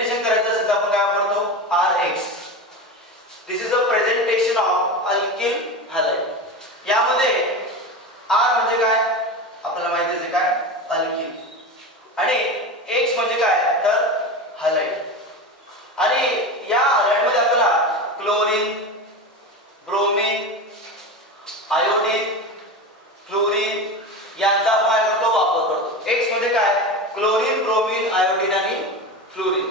Presentation करायचं असेल तर आपण काय वापरतो Rx. This is the presentation of alkyl halide. यामध्ये R म्हणजे काय आपल्याला माहिती आहे काय अल्किल आणि X म्हणजे काय तर हॅलाइड. आणि या हॅलाइड मध्ये आपल्याला क्लोरीन, ब्रोमीन, आयोडीन, फ्लोरीन यांचा काय करतो वापर करतो. X म्हणजे काय क्लोरीन, ब्रोमीन, आयोडीन आणि फ्लोरीन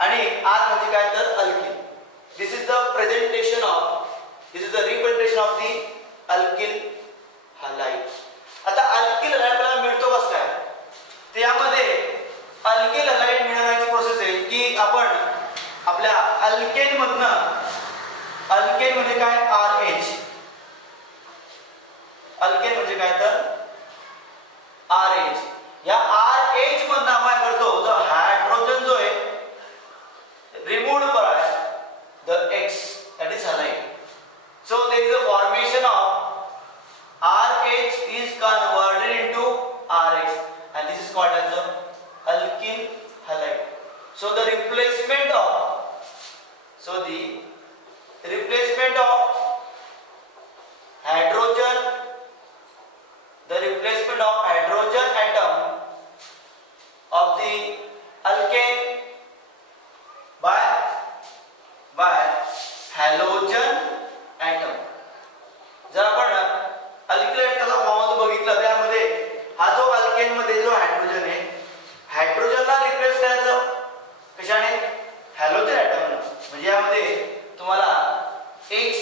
आणि R म्हणजे काय तर alkyl. This is the presentation of this is the representation of the alkyl halide. आता अल्किल हॅलाइड आपल्याला मिळतो कसं काय तर यामध्ये अल्किल हॅलाइड मिळवण्याची प्रोसेस आहे की आपण आपल्या अल्केन मधनं अल्केन म्हणजे काय RH. अल्केन म्हणजे काय तर RH. या RH मधनं आपण काय करतो जो हायड्रोजन जो आहे रिमूव्ड करा the X that is halide. So there is a formation of RH is converted into RX and this is called as a alkyl halide. So the replacement of hydrogen atom of the alkane by halogen atom. जर आपण alkyl त्याला form बघितलं त्यामध्ये हा जो alkane मध्ये जो hydrogen आहे हायड्रोजनला रिप्लेस करायचं कशाने हॅलोजन ॲटम. म्हणजे यामध्ये तुम्हाला X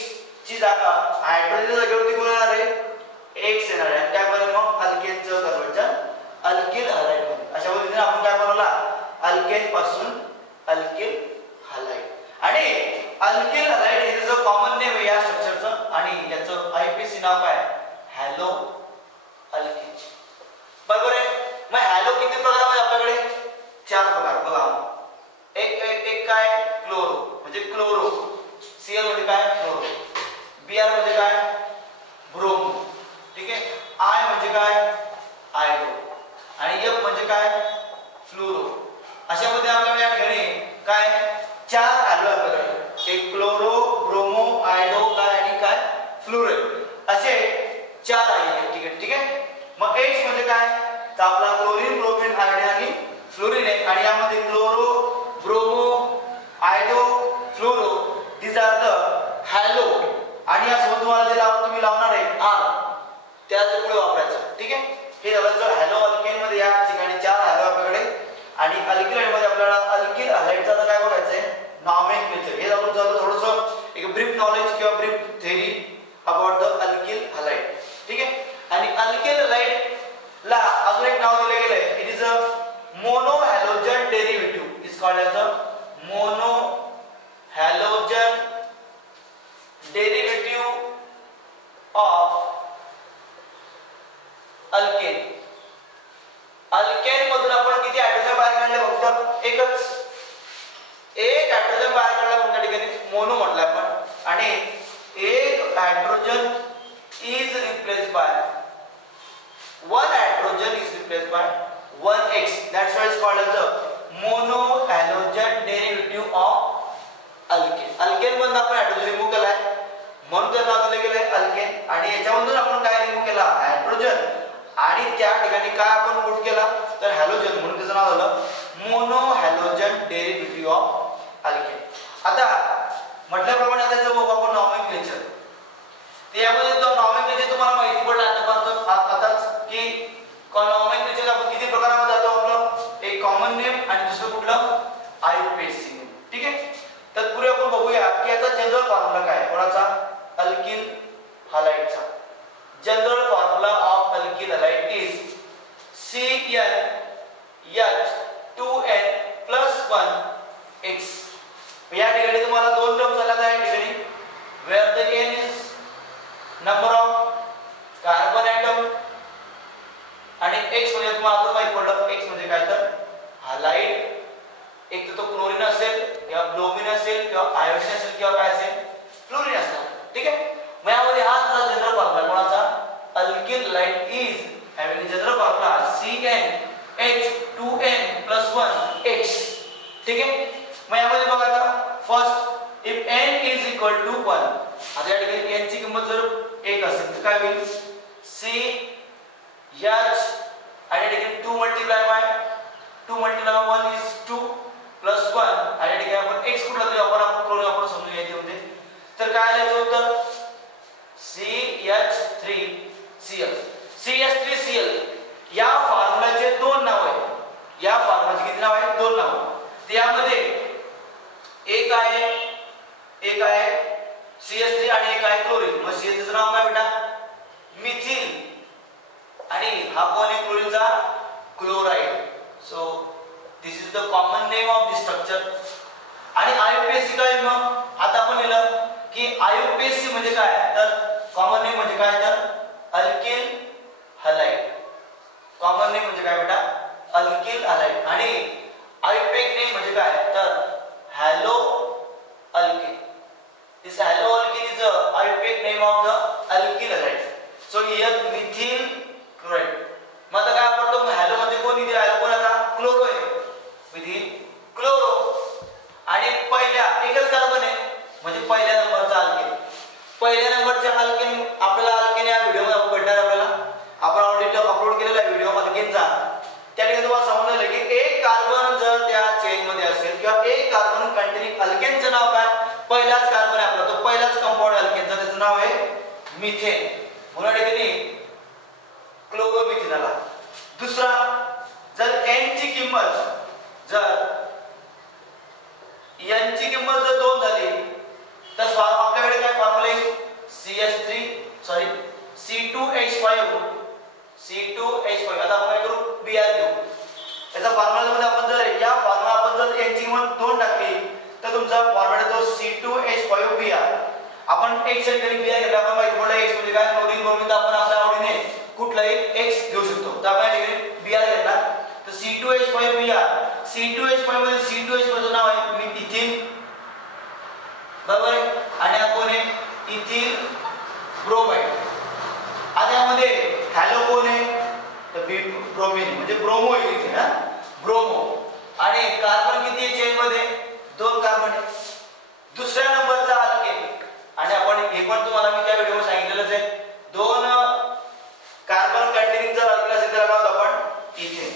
ची जागा हायड्रोजनच्या जागेवरती कोण येणार आहे X येणार आहे. त्यामध्ये मग अल्केनचं कन्वर्जन अल्किल हॅलाइड मध्ये. अशा पद्धतीने आपण काय बनवला अल्केन पासून अल्किल हॅलाइड. आणि अल्किल हॅलाइड हे त्याचं कॉमन नेम आहे या स्ट्रक्चरचं आणि याचं IPC नाव काय हॅलो अल्किल. बरोबर आहे. मग हॅलो किती प्रकारामध्ये आपल्याकडे 4 प्रकार बघा. एक काय क्लोरो म्हणजे क्लोरो, Cl म्हणजे काय क्लोरो, Br म्हणजे काय ब्रोमो, ठीक आहे. I म्हणजे काय आयडो आणि F म्हणजे काय फ्लोरो. अशा पद्धतीने आपल्याला या ठिकाणी काय 4 हॅलो आपल्याकडे एक क्लोरो, ब्रोमो, आयडो काय आणि काय फ्लोरो असे 4 आहे. ठीक आहे. मग X म्हणजे काय तर आपला क्लोरीन, ब्रोमीन, आयोडीन आणि फ्लोरीन आहे आणि यामध्ये chloro, bromo, iodo, fluoro these are the halo. आणि यासोबत तुम्हाला जे तुम्ही लावणार आहे R त्याच पुढे वापरायचं. ठीक आहे. हे झालं जर हॅलो अल्केन मध्ये या ठिकाणी 4 हॅलो आपल्याकडे आणि अल्किल मध्ये आपल्याला अल्किल हॅलाइडचा आता काय बघायचंय नॉमेनक्लेचर. हे आपण झालं थोडंसं एक ब्रीफ नॉलेज किंवा brief theory about the alkyl halide. ठीक आहे. आणि अल्किल हॅलाइड ला अजून एक नाव दिले गेले. It is a mono halogen derivative. Is called as a mono halogen derivative of alkane. Alkane मधून आपण किती हायड्रोजन बाहेर काढले फक्त एकच एक हायड्रोजन बाहेर काढला म्हणून त्या ठिकाणी मोनो म्हटलं आपण आणि एक hydrogen is replaced by one hydrogen is replaced by one X. That's why it's called as a mono halogen derivative of alkane. Alkane मधून आपण हायड्रोजन रिमूव्ह केलाय म्हणून त्याला नाव दिले गेले अल्केन. आणि याच्यामधून आपण काय रिमूव्ह केला हायड्रोजन आणि त्या ठिकाणी काय आपण पुट केला तर हॅलोजन म्हणून त्याचं नाव झालं mono halogen derivative of alkane. आता म्हटल्याप्रमाणे त्याचं बघू आपण नॉमेनक्लेचर. त्यामध्ये तो नॉमेनक्लेचर तुम्हाला माहिती पडलं आताच की नॉमेनक्लेचर आपण किती प्रकारामध्ये जातो. आपलं एक कॉमन नेम आणि दुसरं कुठलं IPC नेम. ठीक आहे. तत्पूर्वी आपण बघूया की याचा जनरल फॉर्म्युला काय कोणाचा अल्किल हॅलाइडचा. General formula of alkyl halide is CN2N+1X. या ठिकाणी तुम्हाला दोन टर्म्स आल्या त्या ठिकाणी where the N is number of carbon atom आणि X म्हणजे तुम्हाला आता माहित पडलं X म्हणजे काय तर हॅलाइड. एक तर तो क्लोरीन असेल किंवा ब्रोमीन असेल किंवा आयोडीन असेल किंवा काय असेल फ्लोरीन असेल. ठीक आहे. मग यामध्ये हा जनरल फॉर्म्युला कोणाचा alkyl halide is having general formula CnH2n+1X. ठीक आहे. If n is equal to 1, आता या ठिकाणी n ची किंमत जर 1 असेल तर काय होईल CH आणि या ठिकाणी 2 मल्टिप्लाय बाय 1 इज 2 प्लस 1 आणि या ठिकाणी आपण x कुठला तरी आपण क्लोरीन वापरून समजून घ्यायचे म्हणजे तर काय लिहायचं होतं CH3Cl CH3Cl या फॉर्म्युलाचे दोन नाव आहेत या फॉर्म्युलाचे किती नाव आहेत दोन नाव त्यामध्ये एक आहे CH3 आणि एक आहे क्लोरीन मग CH3 चं नाव काय बेटा मिथिल आणि हा कोण आहे क्लोरीनचा chloride so this is the common name of the structure आणि IUPAC काय मग आता आपण लिहिलं की IUPAC म्हणजे काय तर कॉमन नेम म्हणजे काय तर अल्किल हलाइड कॉमन नेम म्हणजे काय बेटा अल्किल हलाइड आणि IUPAC नेम म्हणजे काय तर hello alkene. This halo alkene is the IUPAC name of the alkyl halide. So here methyl chloride. मग काय वापरतो हॅलो म्हणजे कोण इथे हॅलो कोण आता क्लोरो आहे मिथिल क्लोरो आणि पहिल्या एकच कार्बन आहे म्हणजे पहिल्या नंबरचा अल्केन पहिल्या नंबरच्या अल्केन आपल्याला अल्केन या व्हिडिओ मध्ये भेटणार आपल्याला आपण ऑलरेडी अपलोड केलेला आहे व्हिडिओ अल्केनचा त्याने तुम्हाला समजलं की एक कार्बन जर त्या चेन मध्ये असेल किंवा एक कार्बन कंटेनिंग अल्केनचं नाव काय पहिलाच कार्बन आहे आपला तो पहिलाच कंपाऊंड अल्केनचा त्याचं नाव आहे मिथेन म्हणून ठिकाणी क्लोरोमिथेन आला दुसरा जर n ची किंमत जर n ची किंमत जर 2 झाली तर आपल्याकडे काय फॉर्म्युला आहे C2H5 आता आपण काय करू Br घेऊ याचा फॉर्म्युला मध्ये आपण जर या फॉर्म्युला आपण जर n ची किंमत 2 टाकली तर तुमचा फॉर्म्युला येतो C2H5Br आपण x आणि Br घेतला आपण माहिती पडलं x म्हणजे काय क्लोरीन ब्रोमीन आपण आपल्या आवडीने कुठलाही x घेऊ शकतो तर आपण या Br घेतला तर C2H5Br C2H5 मध्ये C2H5 चं नाव आहे इथिल बरोबर आहे आणि हा कोण आहे इथिल ब्रोमाइड आता यामध्ये हॅलो कोण आहे तर ब्रोमीन म्हणजे ब्रोमो आहे इथे हा ब्रोमो आणि कार्बन किती आहे चेन मध्ये 2 कार्बन आहे दुसऱ्या नंबरचा अल्केन आणि आपण हे पण तुम्हाला मी त्या व्हिडिओ मध्ये सांगितलेलंच आहे 2 कार्बन कंटेनिंग जर अल्केन असेल तर काय होतं आपण इथेन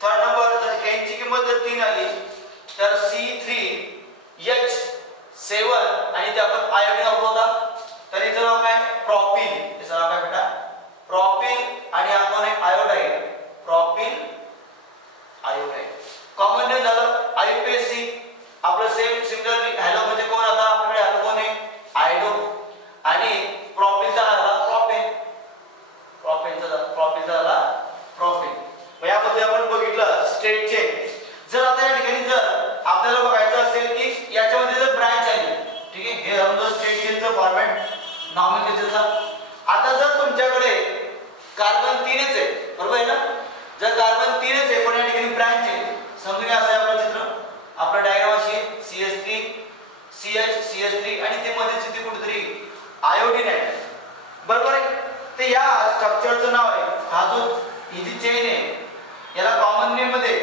थर्ड नंबर जर n ची किंमत जर 3 आली तर C3H7 आणि ते आपण आयोडीन वापरतो तर याचं नाव काय प्रॉपिल याचं नाव काय बेटा प्रॉपिल आणि आपण एक आयोडाइड प्रॉपिल आयोडाइड कॉमन नेम झालं IUPAC आपलं सेम सिमिलरली हॅलो म्हणजे कोण आता आपल्याकडे हॅलो कोण आहे आयडो आणि प्रॉपिलचा झाला प्रोपेन प्रॉपिलचा झाला प्रोपेन मग यामध्ये आपण बघितलं स्ट्रेट चेन जर आता या ठिकाणी जर आपल्याला बघायचं असेल की याच्यामध्ये जर ब्रांच आली ठीक आहे हे समजा स्ट्रेट चेनचं फॉर्मॅट नॉमेनक्लेचरचा आता जर तुमच्याकडे कार्बन 3च आहे बरोबर आहे ना जर कार्बन 3च आहे पण या ठिकाणी ब्रांच आहे समजून घ्या असं आहे आपलं चित्र आपला डायग्राम अशी आहे CH3 आणि ते मध्येच इथे कुठेतरी आयोडीन आहे बरोबर आहे ते या स्ट्रक्चरचं नाव आहे हा जो ही जी चेन आहे याला कॉमन नेम मध्ये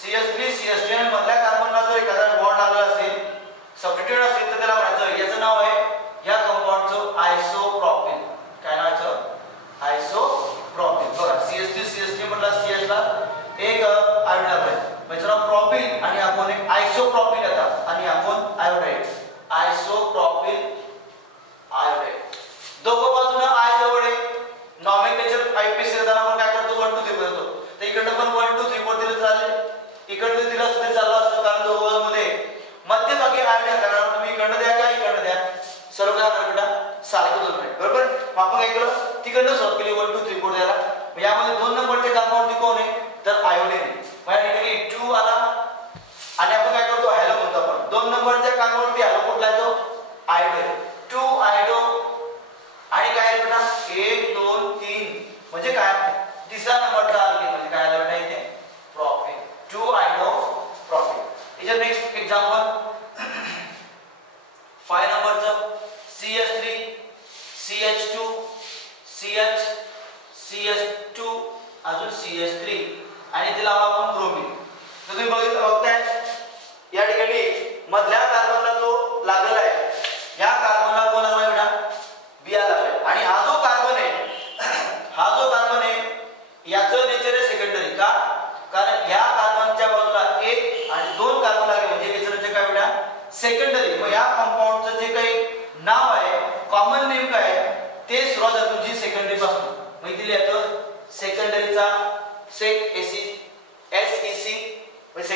CH3 आणि मधल्या कार्बनला जर एखादा बॉन्ड लागला असेल सबस्टिट्यूट असेल तर त्याला म्हणायचं याचं नाव आहे या कंपाऊंडचं आयसोप्रोपेन काय नावाचं आयसोप्रोपेन बघा CH3 म्हटला CH ला एक आयोडीन आहे म्हणजे नाव प्रोपिल आणि आपण एक आयसोप्रोपिल येतात आणि आपण आयोडाइड आयसोप्रोपिल आयोडाइड दोघं बाजूने आय जवळ आहे नॉमेनक्लेचर IUPAC देताना आपण काय करतो 1 2 3 करतो तर इकडे पण 1 2 3 4 दिलं चालेल इकडे दिलं असतं तरी चाललं असतं कारण दोघं मध्ये मध्यभागी आयोडीन असल्यामुळे तुम्ही इकडे द्या का इकडे द्या सर्व काय बेटा सारखं दोन आहे बरोबर मग आपण काय केलं तिकडनं सॉल्व केली 1 2 3 4 द्यायला मग यामध्ये 2 नंबरचे कार्बन कोण आहे तर आयोडीन आहे मग या ठिकाणी 2 आला आणि आपण काय करतो हॅलो म्हणतो आपण 2 नंबरच्या कार्बनवरती हॅलो कुठला येतो आयोडीन 2 आयोडो आणि काय बेटा 1 2 3 म्हणजे काय तिसरा नंबरचा अल्केन म्हणजे काय आलं बेटा इथे प्रोपेन 2 आयोडो प्रोपेन इथे नेक्स्ट एक्झाम्पल 5 नंबरचं CH3 CH2 CH CH2 अजून CH3 आणि तिला आपण ब्रोमीन तर तुम्ही बघताय या ठिकाणी मधल्या कार्बनला जो लागला किती लिहायचं सेकंडरीचा सेक SEC म्हणजे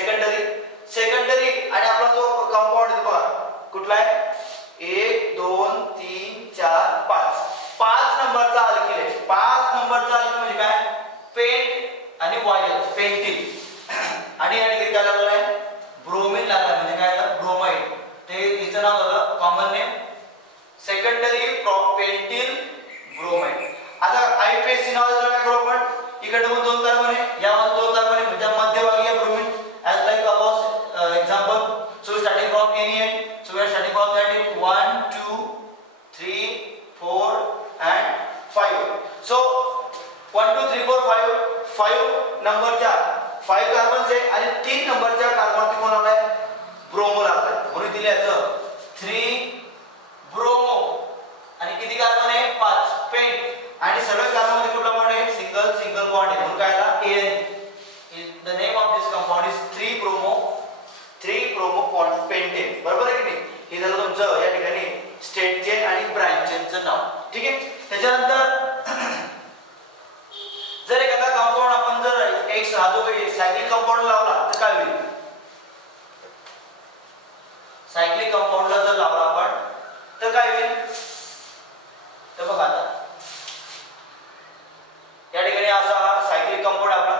सेकंडरी आणि आपला जो कंपाऊंड आहे बघा कुठला आहे 1 2 3 4 5 5 नंबरचा अल्किल आहे 5 नंबरचा अल्किल म्हणजे काय पेंट आणि वायर पेंटिल आणि या ठिकाणी काय लागलं आहे ब्रोमीन लागला म्हणजे काय आलं ब्रोमाइड ते हिचं नाव झालं common name secondary pentyl bromide आता IUPAC नावाचं काय करू आपण इकडे पण 2 कार्बन आहे यामध्ये 2 कार्बन आहे म्हणजे मध्यभागी bromine as like above example so starting from any end so we are starting from that in 1 2 3 4 and 5 so 1 2 3 4 5 नंबरच्या 5 कार्बन्स आहे आणि 3 नंबरच्या कार्बनवरती कोण आलाय ब्रोमो लागलाय म्हणून दिले याचं 3 ब्रोमो आणि किती कार्बन आहे 5 पेंट आणि सगळ्या कार्बनमध्ये कुठला बॉन्ड आहे सिंगल बॉन्ड आहे म्हणून काय आला AN the name of this compound is 3 bromo pentane बरोबर आहे की नाही हे झालं तुमचं या ठिकाणी स्टेट चेन आणि ब्रांच चेनचं नाव ठीक आहे त्याच्यानंतर जर एखादा कंपाऊंड आपण जर एक साधो सायक्लिक कंपाऊंड लावला तर काय होईल सायक्लिक कंपाऊंडला जर लावला आपण तर काय होईल तर बघा आता या ठिकाणी असा हा सायक्लिक कंपाऊंड आपला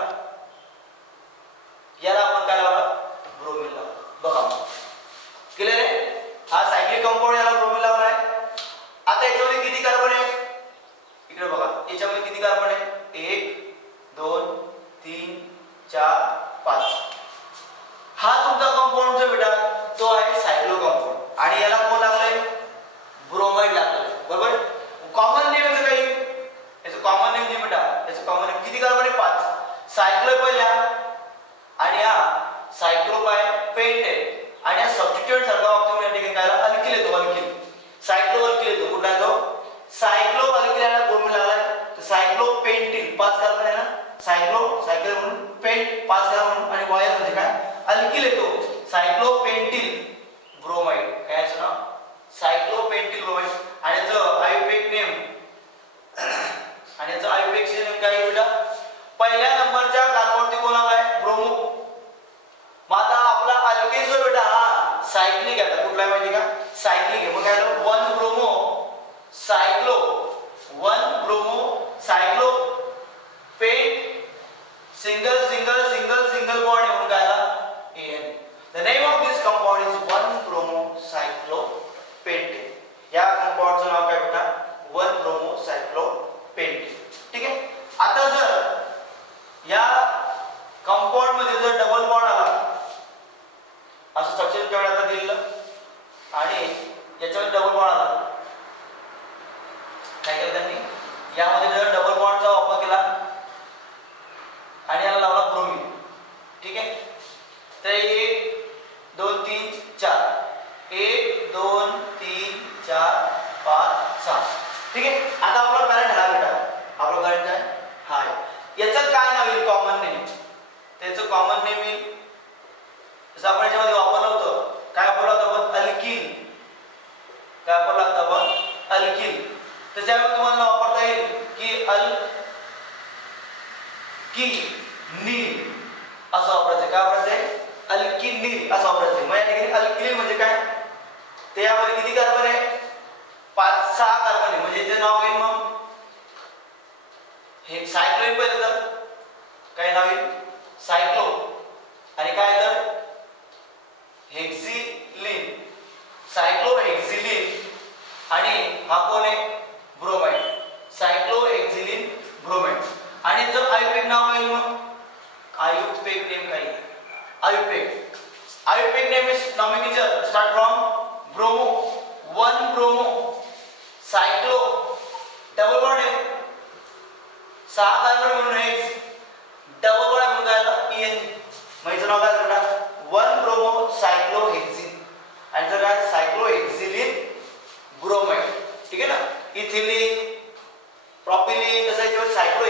याला आपण काय लावला ब्रोमीन लावला बघा क्लियर आहे हा सायक्लिक कंपाऊंड याला ब्रोमीन लावला आहे आता याच्यामध्ये किती कार्बन आहे इकडे बघा याच्यामध्ये किती कार्बन आहे 1 2 3 4 5 हा तुमचा कंपाऊंड जो बेटा तो आहे सायक्लो कंपाऊंड आणि याला कोण लागलाय ब्रोमाइड लागलाय बरोबर कॉमन नेम याचं काही याचं कॉमन नेम जे बेटा याचं कॉमन नेम किती कार्बन आहे 5 सायक्लो पहिल्या आणि हा सायक्लोपाय पेंट आहे आणि हा सबस्टिट्यूएंट सारखा वागतो या ठिकाणी काय अल्किल येतो अल्किल सायक्लो अल्किल येतो कुठला तो सायक्लो अल्किलला ब्रोमीन लागलाय तर सायक्लो पेंटिल 5 कार्बन आहे ना सायक्लो म्हणून पेंट 5 कार्बन म्हणून आणि वायर म्हणजे काय अल्किल येतो सायक्लो पेंटिल ब्रोमाइड काय याचं नाव सायक्लो पेंटिल ब्रोमाइड आणि याचं IUPAC नेम आणि याचं IUPAC नेम काय आहे बेटा पहिल्या नंबरच्या कार्बनवरती कोण आलाय ब्रोमो मग आता आपला अल्केन जो बेटा हा सायक्लिक आहे कुठला माहिती का सायक्लिक आहे मग काय झालं 1 bromo cyclopent single bond म्हणून काय आला AN the name of this compound is 1 bromo cyclopentane या कंपाऊंडचं नाव काय बेटा 1 ब्रोमो सायक्लो पेंटेन ठीक आहे आता जर या कंपाऊंड मध्ये जर डबल बॉन्ड आला असं स्ट्रक्चर केवढं आता दिलेलं आणि याच्यावर डबल बॉन्ड आला काय केलं त्यांनी यामध्ये जर डबल बॉन्डचा वापर केला आणि याला लावला ब्रोमीन ठीक आहे तर 1 2 3 4 1 2 3 4 5 6 ठीक आहे आता आपला करंट हा बेटा आपला करंट काय हा आहे याचं काय नाव येईल कॉमन नेम त्याचं कॉमन नेम येईल जसं आपण याच्यामध्ये वापरलं होतं काय वापरलं होतं आपण अल्किल काय वापरलं होतं आपण अल्किल त्याच्यामध्ये तुम्हाला वापरता येईल की अल्किनील असं वापरायचं काय वापरायचं अल्किनील असं वापरायचं मग या ठिकाणी अल्किनील म्हणजे काय त्यामध्ये किती कार्बन आहे 5-6 कार्बन आहे म्हणजे याचं नाव येईल मग हे सायक्लो पहिले तर काय नाव येईल सायक्लो आणि काय तर हेक्झिलिन सायक्लो हेक्झिलिन आणि हा कोण आहे ब्रोमाइड सायक्लो हेक्झिलिन ब्रोमाइड आणि जर IUPAC नाव येईल मग IUPAC नेम काय IUPAC name is nomenclature start from bromo 1 bromo cyclo double bond आहे 6 कार्बन म्हणून हेक्स डबल बॉन्ड म्हणून काय आलं EN म्हणजे नाव काय बेटा 1 ब्रोमो सायक्लो हेक्झिन आणि जर काय सायक्लो हेक्झिलिन ब्रोमाइड ठीक आहे ना इथिलीन प्रोपिलीन तसं याच्यावर सायक्लो